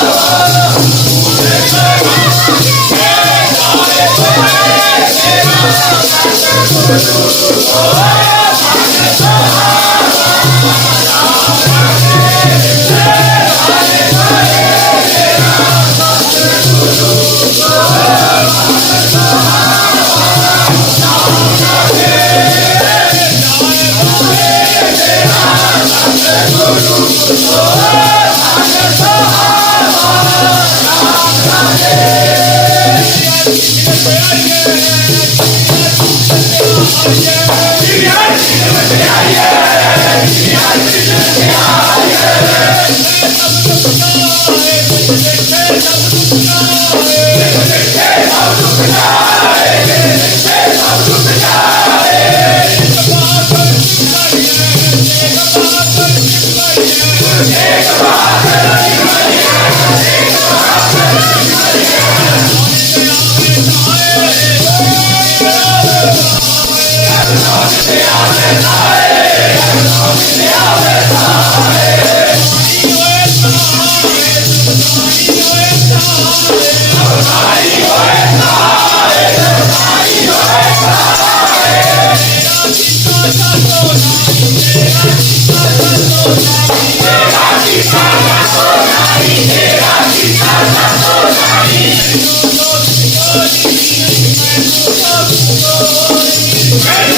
Oh! Take a ride! Ready?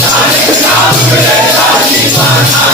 Nanak ਨਾਮ ਮਿਲੇ ਸਾਚੀ ਮਾਨਾ